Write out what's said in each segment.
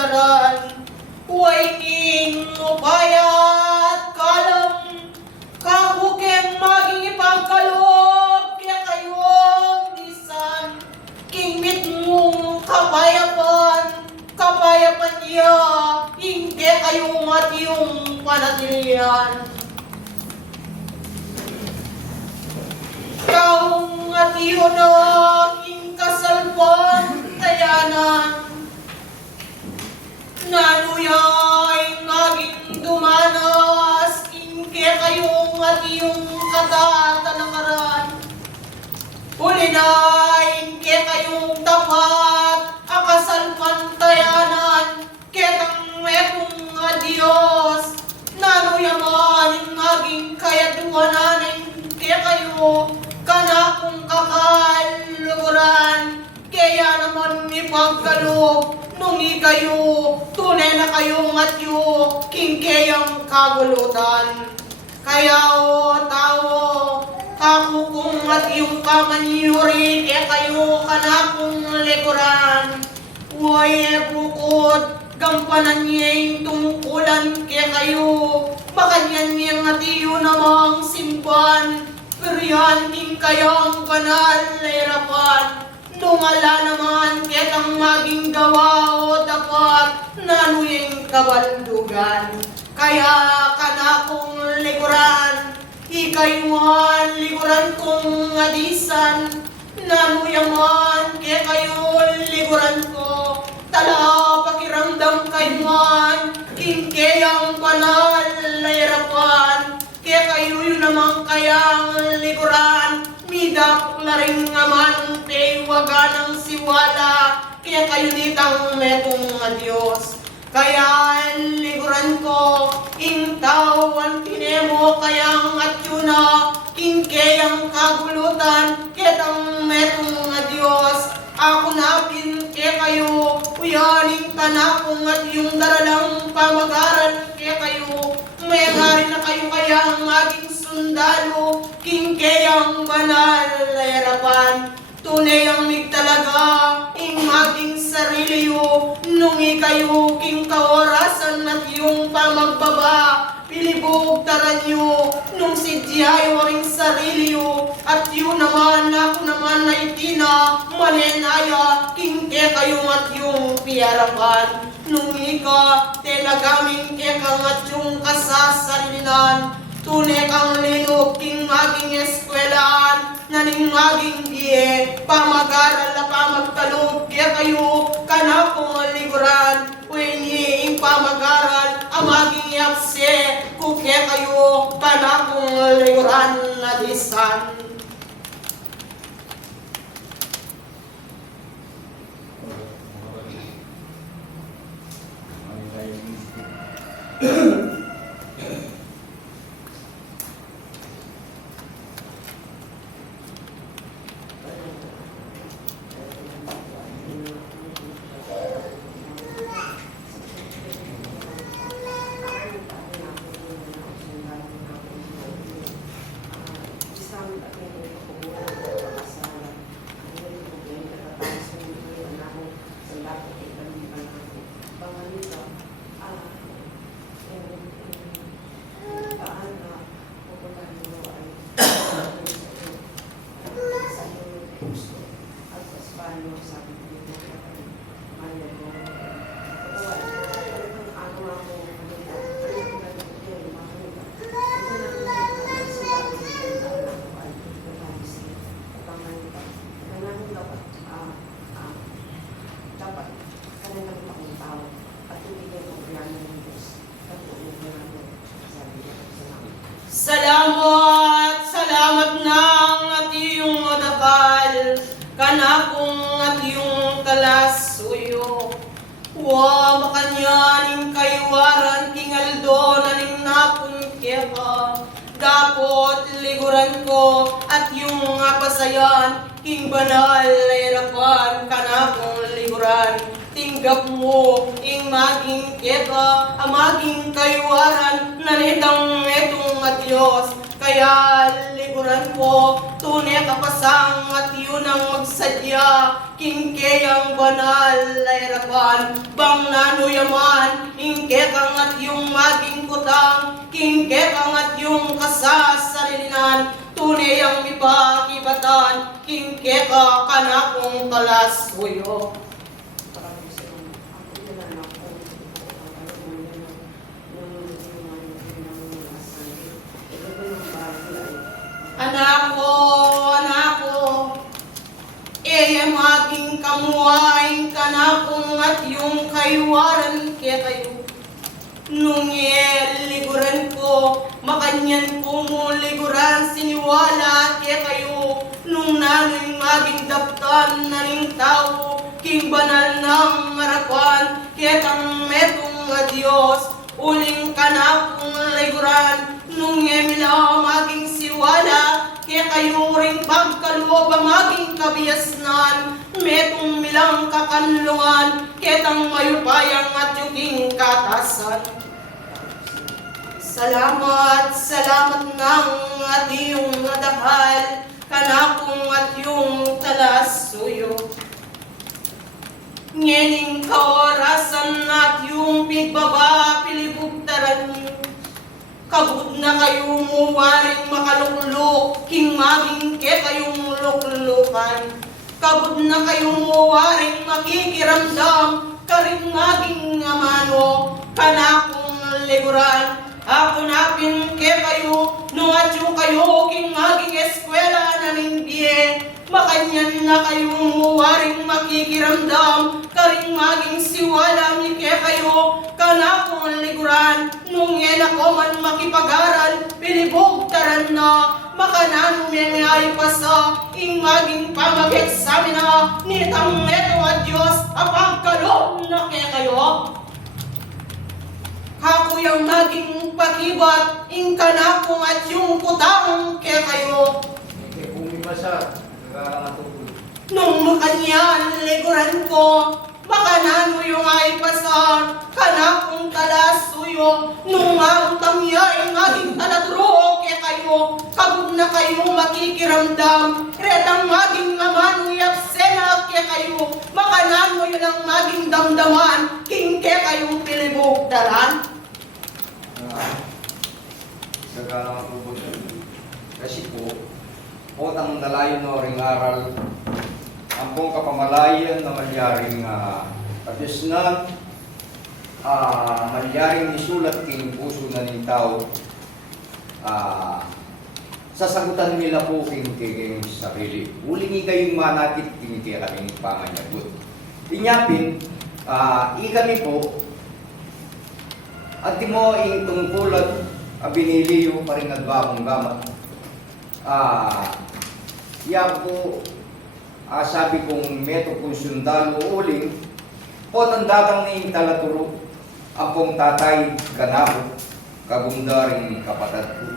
dararan, huwaining upayat kalam, kahukem maging ipagkaloob, kaya kayong disan, kingmit mong kapayapan niya, hindi kayong at yung panatilian. Kaung at yun aking kasalpan tayanan, nanuyay ngaging dumanas, hindi kayong at yung katatalakaran. Huli na hindi kayong tapat, akasalpan tayanan, ketang metong Diyos, nanuyaman ngaging kayaduanan, hindi kayo kanakong kakaluluran, kaya naman ipagkaloob, nung ikayo, tunay na kayong atyo, kingkayang kagulutan. Kaya o tao, kakukong at yung kamanyuri, kaya kayo kanakong likuran. Huwag bukod, gampanan niya'y tungkulan, kaya kayo, makanyan niyang atiyo namang simpan. Perihan king kayang banal na irapan, nungala naman ketang maging gawa o dapat, nanuyeng kabandugan. Kaya kanakong likuran, ikayuhan likuran kong adisan, nanuyaman kaya kayo likuran ko, tala pakiramdam kayuhan, kingkayang banal na irapan. Kaya kayo yun namang kayang likuran, midak na rin naman peywaga ng siwala, kaya kayo ditang metong Diyos. Kaya likuran ko, ing tawan tinemo kayang atyuna, kingkayang kagulutan, ketang metong Diyos. Ako napin kaya kayo, uyaling tanakong at yung daralang pamag-aral kaya kayo, mayagari na kayo kayang maging sundalo, kingkayang banal na harapan. Tunay ang talaga, ing maging sarili yo, nung ikayo king kaorasan at yung pamagbaba, pilibog taran nyo, nung sidyayo ring sarili yo, at yun naman ako naman na itina, malenaya, king kayong at yung piyarapan. Nung ika, telagaming kekang at yung kasasarilan, tunay kang linog king maging eskwelaan, naning maging diye, pamag-aral na pamagtalog, kaya kayo kanakong likuran, wenye ing pamag-aral, ang maging yapse, kaya kayo kanakong likuran na disan. Salamat ng at iyong dakal, kanakong at iyong kalasuyo. Wa makanyaning kaywaran kingaldo naning napun keka, gapot liguran ko at yung pasayan, king banal na irapan, kanakong liguran. Tinggap mo, ing maging keka, ang maging kaywaran, nalitang etong at Diyos. Kaya liguran ko, tunay kapasang at yun ang magsadya, kingke ang banal ay rapan, bang nanuyaman, ingke kang at yung maging kutang, kingke kang at yung kasasarilinan, tunay ang mipakibatan, kingke ka kanakong kalasuyo. Anak ko, maging kamuain ka na kung at yung kaywaran kaya kayo. Nung liguran ko, makanyan ko mo liguran siniwala kaya kayo. Nung nano'y maging daptan na ning tao, king banal ng marapan, kaya kang metong Diyos, uling ka na kung liguran. Nung mila maging siwala, kaya kayo ring pagkaloob ang maging kabiyasnan, metong milang kakanlungan, ketang mayupayang at yuking katasan. Salamat ng at iyong nadakal, kanakong at yung talasuyo. Ngening kaorasan at yung pigbaba pilibugtaran niyo. Kabud na kayo mo waring makalukluk, king maging ke kayong luklukan. Kabud na kayo mo waring makikiramdam, karing maging amano, kanakong liguran. Ako napin ke kayo, nung atyo kayo, king maging eskwela na ninggiye. Makanyan na kayo mo waring makikiramdam, karing maging siwala mi ke kayo, kanakong liguran. Nung ako man makipag-aral, pinibugtaran na, makanan ay pasa, ing maging pamag-examin na, nitang neto at Diyos, apagkaloob na kaya kayo. Kakuyang maging pakibat, ing kanakong at yung putang kaya kayo. Nung makanyan, liguran ko, makanano yung ay pasar, kanakong talasuyo, nung mautang yay, maging taladro, kaya kayo, kabog na kayo makikiramdam, retang maging amano yapsena, kaya kayo, makanano yun ang maging damdaman, king kaya kayong pilibugtaran. Kasi po, otang dalayon no ring aral, ang pong kapamalayan na malyaring kapisnan, malyaring isulat king puso na ning tao, sasagutan nila po king sarili. Ulingi kayong manakit king kaya kaming panganyagot. Inyapin, ikami po, at di mo ing tungkulan, biniliyo pa rin nagbakong gamat. Yan po, sabi kong meto kong sundalo uling, o tandakang ni talaturo, ang pong tatay ganabo, kagundaring kapatid ko.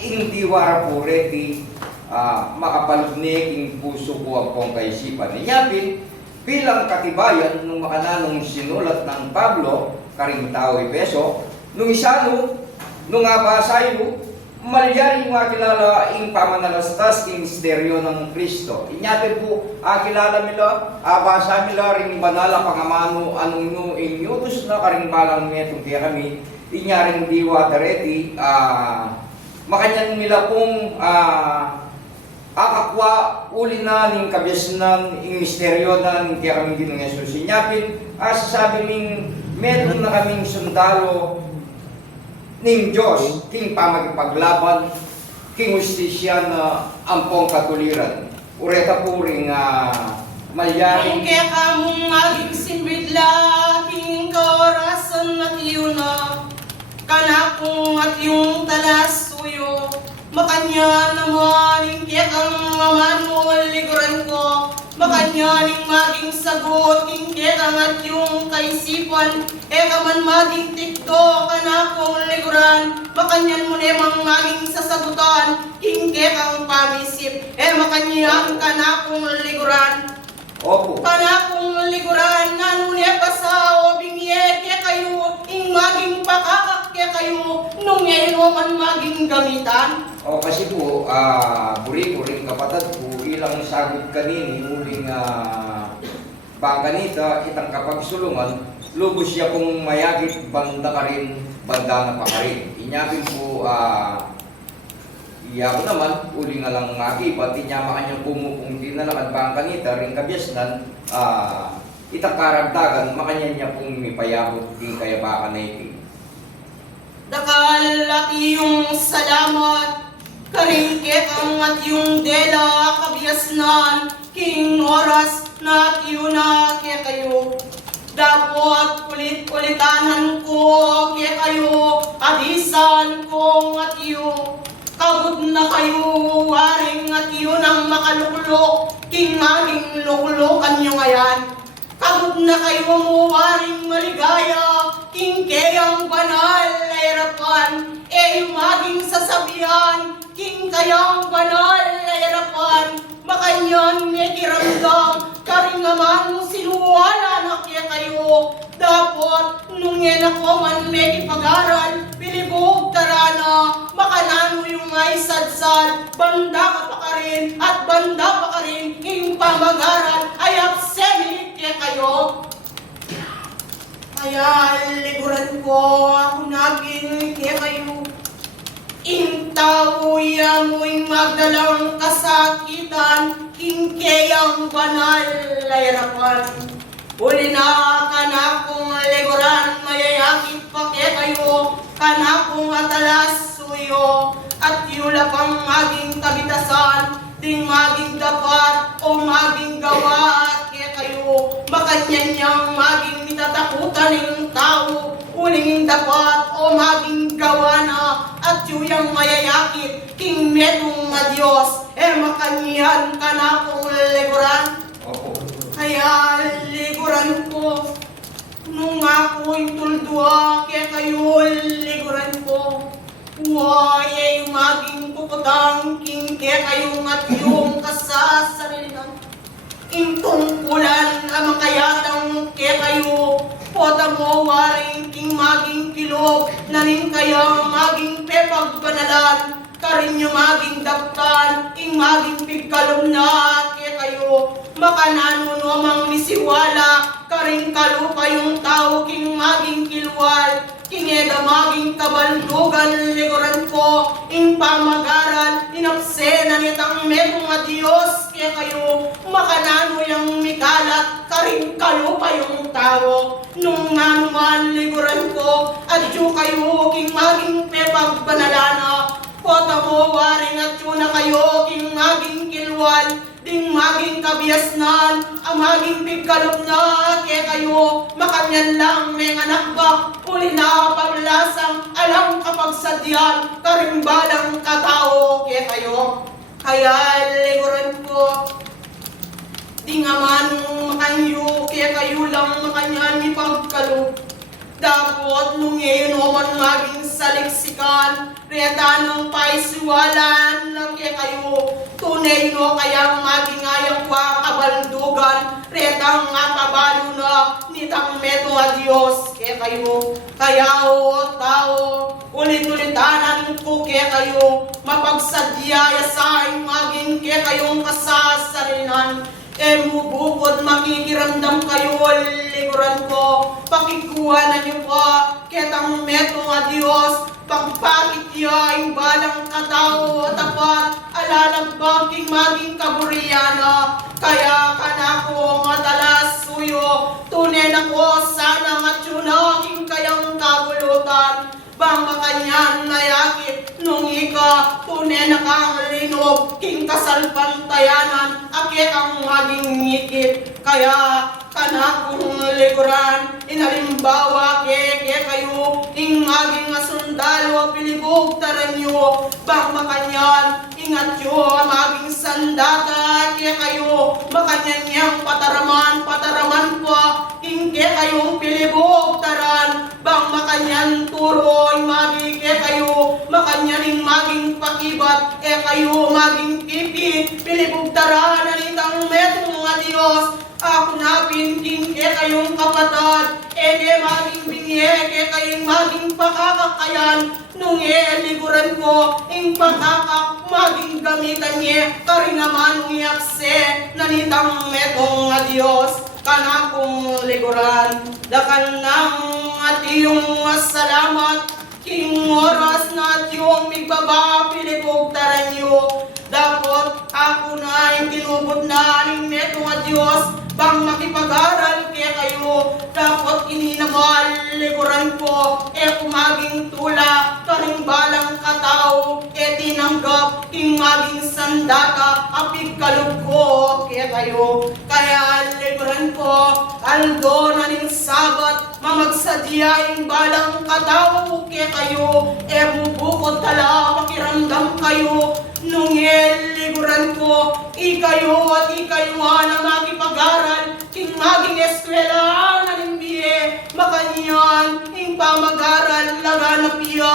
Hindi wara po reti, makapalugniking puso ko ang pong kaisipan. Inyapin, bilang katibayan nung makananong sinulat ng Pablo, karing tao Epeso, nung isano, nung abasayo, malyari yung kilala ing pamanalastas ing misteryo ng Kristo. Inyate po, kilala mila, basa mila ring banala pangamano anong no ing yutos na karing balang metong kaya kami, inyaring diwa dareti, makanyan nila pong akakwa uli na ning kabyasnan ing misteryo na ning kaya kami ginong Jesus. Inyapin, sasabi ning meron na kaming sundalo ning Diyos, king pamagpaglaban, king justisya na ampong katuliran. Ureta po ring malyaring. Kung kaya kamong maging simbidla, king kaorasan at yun na, kanakong at yung talasuyo, makanya naman, kaya kang mamanol, liguran ko, makanyaning maging sagot, king kaya at yung kaisipan, kaman maging tikto, kanakong liguran, makanyan mo nemang maging sasagutan, king kaya kang pamisip, makanyan kanakong liguran. Opo. Kanakong liguran, nanune pa sa obingye, kaya kayo, ing maging pakakak kaya kayo, nung ngayon mo man maging gamitan. O kasi po, buri ko rin kapatid ko, ilang sagot kanini, uling bangkanita, itang kapagsulungan, lubos siya kung mayagit, banda ka rin, banda na pa ka rin. Inyapin po, iya ko naman, uli nga lang akibat, inyama kanyang pumupungti na lakad bangkanita, rin kabyasnan, itang karagdagan, makanya niya pong mipayabot, din kaya baka na iti. Dakalaki yung salamat, karingkit ang at yung dela kabiasnan, king oras na at yun na kaya kayo. Dapat ulit-ulitanan ko kaya kayo, adisan ko at iyo. Kabud na kayo, waring at yun ang makaluklok, king aging luklokan nyo ngayon. Kabud na kayo mo waring maligaya, king kayang banal na hirapan, maging sasabihan, king kayang banal na hirapan, makanyan may kiramdam, karingaman mo sinuwala na kaya kayo. Dapat nung yan ako man may ipag-aral, bilibog tarana, makanano yung ay sadsad, banda ka pa ka rin, at banda pa ka rin, king pamag-aral, ay absemi kaya kayo. Kaya liguran ko ako naging kaya kayo. Intawiya mo'y magdalang kasakitan, king kayang banal layrapan. Uli na kanakong liguran, mayayakit pa kaya kayo, kanakong atalas suyo, at yula pang maging kabitasan, ding maging dapat o maging gawa at kaya kayo, makanyan niyang maging mitatakutan ng tao, uling dapat o maging gawa na, at yuyang mayayakit, king metong na Diyos, makanyan ka na kong liguran. Opo. Kaya liguran ko, nung ako'y tuldua, kaya kayo liguran ko. Huwag ay maging puputang king kaya kayong at yung kasasarilan. Intungkulan ang makayatang kaya kayo, pota mo waring king maging kilog, nanin kaya maging pepagbanalan, karin yung maging daptan, ing maging pigkalom na kaya kayo, makanano namang misiwala, karing kalupa yung tao, king maging kilwal, kingeda maging kabaldugan, liguran ko, ing pamag-aral, inapsena nitang medong a Diyos, kaya kayo, makanano yung mikalat, karing kalupa yung tao, nung nanuman liguran ko, at yu kayo, king maging pepagbanalana, kota mo waring at yu na kayo, king maging kilwal, ding maging kabiasnan, ang maging pigkalog na kaya kayo, makanyan lang may anak ba, uli na paglasang, alam kapag sadyan, karimbalang katao kaya kayo. Kaya liguran ko, di nga man makanyo, kaya kayo lang makanyan ni pagkalog. Dapat nung ngayon naman maging saliksikan, retanong paisiwalan na kaya kayo, tunay no kayang maging ayang kwa kabaldugan, retang nga kabalo na nitang meto a Diyos kaya kayo. Kaya o tao, ulit-ulitanan ko kaya kayo, mapagsadyaya sa maging kaya kayong kasasarinan. Mubukod makikiramdam kayo, liguran ko, pakikuha na niyo pa, ketang meto nga Diyos, pagpakit yaing balang katao, tapat, alalagbaging maging kaburiyana, kaya kanako matalas suyo, tunen ako sana nga tsunaking kayang kabulutan, bang makanyan na yakit, nung ika, tunen na kang linog, king kasalpantayanan, akit ang maging ngikit, kaya kanakong liguran, inalimbawa keke kayo, ing maging asundalo, pilibog taranyo, bang makanyan, ingat yo, maging sandata, kaya kayo, makanyan niyang pataraman pa, ing kaya kayong pilibog taran, bang makanyan turo, ing magi kaya kayo, makanyan ing maging pakibat, kaya kayo, maging pipi, pilibog taran, anitang metong Diyos, ako na pinking ke kayong kapatad, ede maging binye ke kayong maging pakakakayan, nung liguran ko, ing pakakak maging gamitan niya, kari naman uyakse, nanitang metong nga Diyos, kanakong liguran, dakan ng atiyong salamat, king oras na atiyong migbaba, pilipugtaran niyo, dapat ako na yung tinubot na aning neto nga Diyos, bang makipag-aral kaya kayo, dapat ininamal likuran ko, kumaging tula, karing balang katao, tinanggap, king maging sandata, apig kalog ko kaya kayo, kaya likuran ko, aldo na ning sabat, mamagsadyaing balang katao kaya kayo, bubukod tala, makiramdam kayo, nung liguran ko, ikayo at ikayo na makipag-aral, king maging eskwela na nimbiye, makanyan, ing pamag-aral, laganap iya,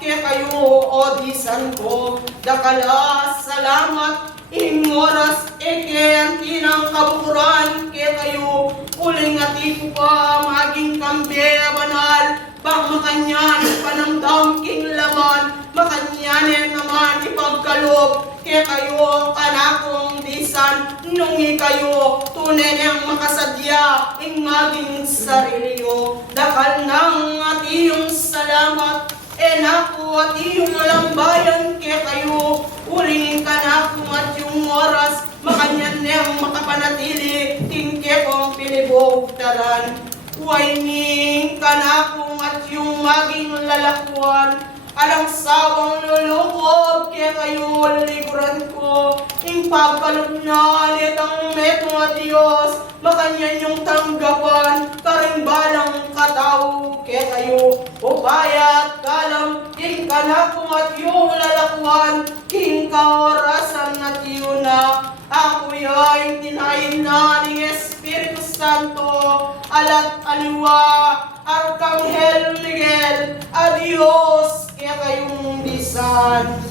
kaya kayo, odisan ko, dakala, salamat, ing oras, ang tinang kabukuran, kaya kayo, uling ati ko pa, maging kambe, banal, bang makanyan, panamdam, king laman, makanyanin naman ipagkalog, kaya kayo kanakong bisan, nung ikayo tunay niyang makasadya, ing maging sarili yo, dakal ng atiyong salamat, naku at iyong lambayan, kaya kayo ulingin kanakong at yung oras, makanyan niyang makapanatili, king kekong pilibogtaran, waining kanakong at yung maging lalakuan, alang sawang lulukob, kaya kayo likuran ko, ing pagkalog na litang metong at Diyos, makanyan yung tanggapan, karing balang katao, kaya kayo, upayat kalam, king kanakong at yung lalakuan, king kaorasan at yun na, ako ya'y tinayin na ng Espiritu Santo, alat aliwa, Arkanghel Miguel, adios, kaya kayong bisan.